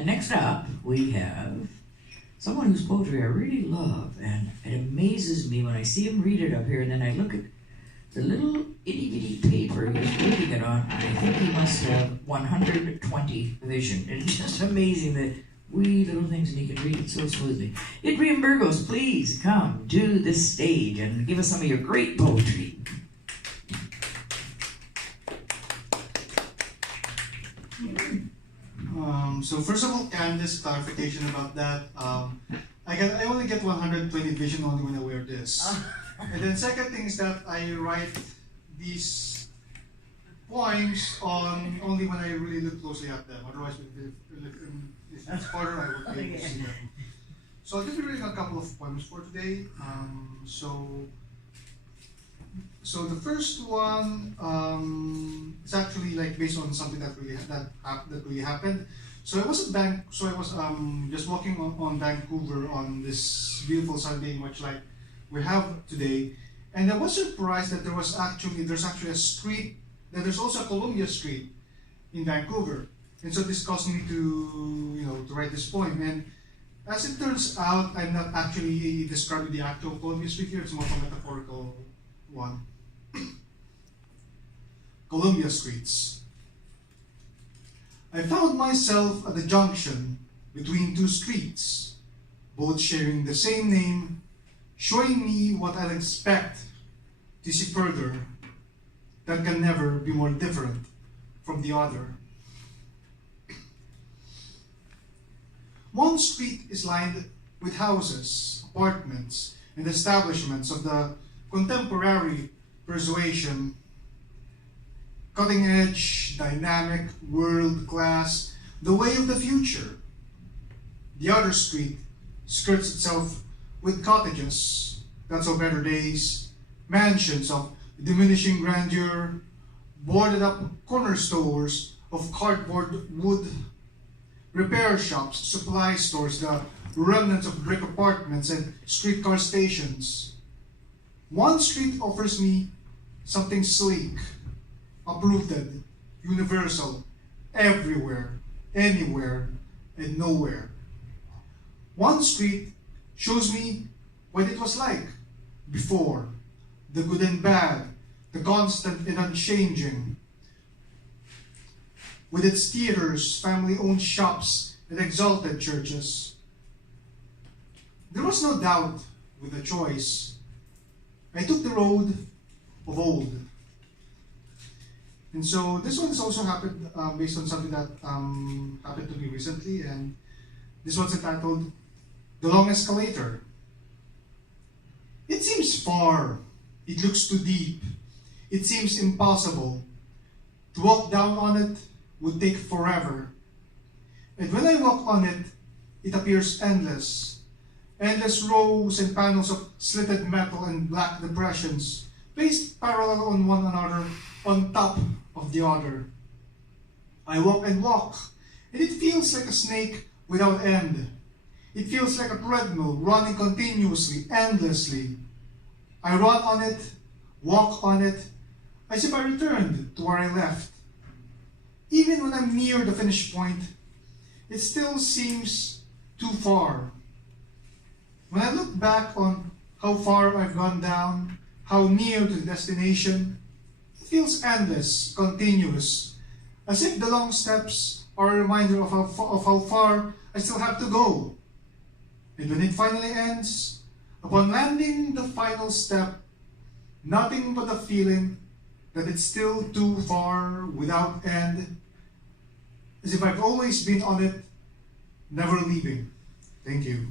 And next up, we have someone whose poetry I really love, and it amazes me when I see him read it up here, and then I look at the little itty-bitty paper he's reading it on, and I think he must have 120 vision. It's just amazing the wee little things, and he can read it so smoothly. Idrian Burgos, please come to the stage and give us some of your great poetry. So first of all, Candice, clarification about that. I only get 120 vision only when I wear this. And then second thing is that I write these poems on only when I really look closely at them. Otherwise, if it's harder, I would be able to see them. So I'll just be reading a couple of poems for today. So the first one is actually like based on something that really happened. So I was just walking on Vancouver on this beautiful Sunday, much like we have today, and I was surprised that there's actually a street, that there's also a Columbia Street in Vancouver, and so this caused me to write this poem. And as it turns out, I'm not actually describing the actual Columbia Street here; it's more of a metaphorical one. Columbia Streets. I found myself at the junction between two streets, both sharing the same name, showing me what I'll expect to see further that can never be more different from the other. One street is lined with houses, apartments, and establishments of the contemporary persuasion, cutting edge, dynamic, world class, the way of the future. The other street skirts itself with cottages, that's of better days, mansions of diminishing grandeur, boarded up corner stores of cardboard wood, repair shops, supply stores, the remnants of brick apartments and streetcar stations. One street offers me something sleek, uprooted, universal, everywhere, anywhere, and nowhere. One street shows me what it was like before, the good and bad, the constant and unchanging, with its theaters, family-owned shops, and exalted churches. There was no doubt with the choice. I took the road of old. And so this one has also happened based on something that happened to me recently, and this one's entitled The Long Escalator. It seems far, it looks too deep, it seems impossible. To walk down on it would take forever. And when I walk on it, it appears endless. Endless rows and panels of slitted metal and black depressions, placed parallel on one another, on top of the other. I walk and walk, and it feels like a snake without end. It feels like a treadmill running continuously, endlessly. I run on it, walk on it, as if I returned to where I left. Even when I'm near the finish point, it still seems too far. When I look back on how far I've gone down, how near to the destination, it feels endless, continuous, as if the long steps are a reminder of how far I still have to go. And when it finally ends, upon landing the final step, nothing but the feeling that it's still too far without end, as if I've always been on it, never leaving. Thank you.